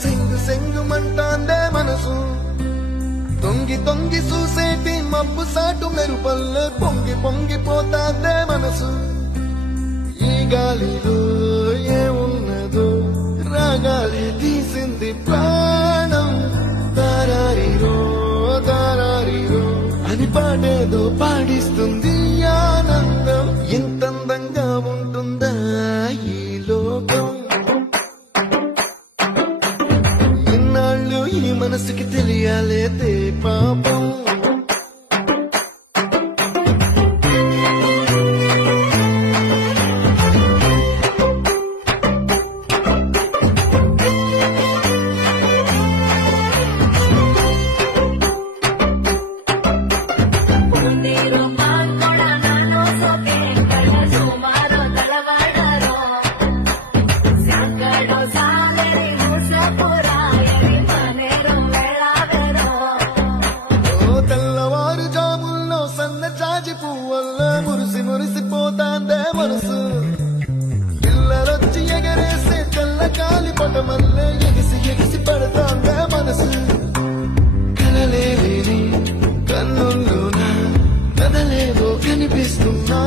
సెంగు సెంగుమంటాందే మనసు తొంగి తొంగి చూసేటి మబ్బు సాటు మెరుపల్లె పొంగి పొంగిపోతాందే మనసు ఈ గాలిలో ఏమున్నదో రాగాలే తీసింది ప్రాణం దారారిరో దారారిరో అని పాడేదో పాడిస్తుంది ఆనందం ఎంత అందంగా ఉంటుందా ఈ లోకం ఇన్నాళ్ళు ఈ మనసుకి తెలియాలేదే పాపం మురిసిపోతాందే మనసు పిల్లలొచ్చి ఎగరేసే తెల్ల కాలి పటమల్లే ఎగిసి ఎగిసి పడతాందే మనసు కలలేని కన్నుల్లోన కదలేవో కనిపిస్తున్నా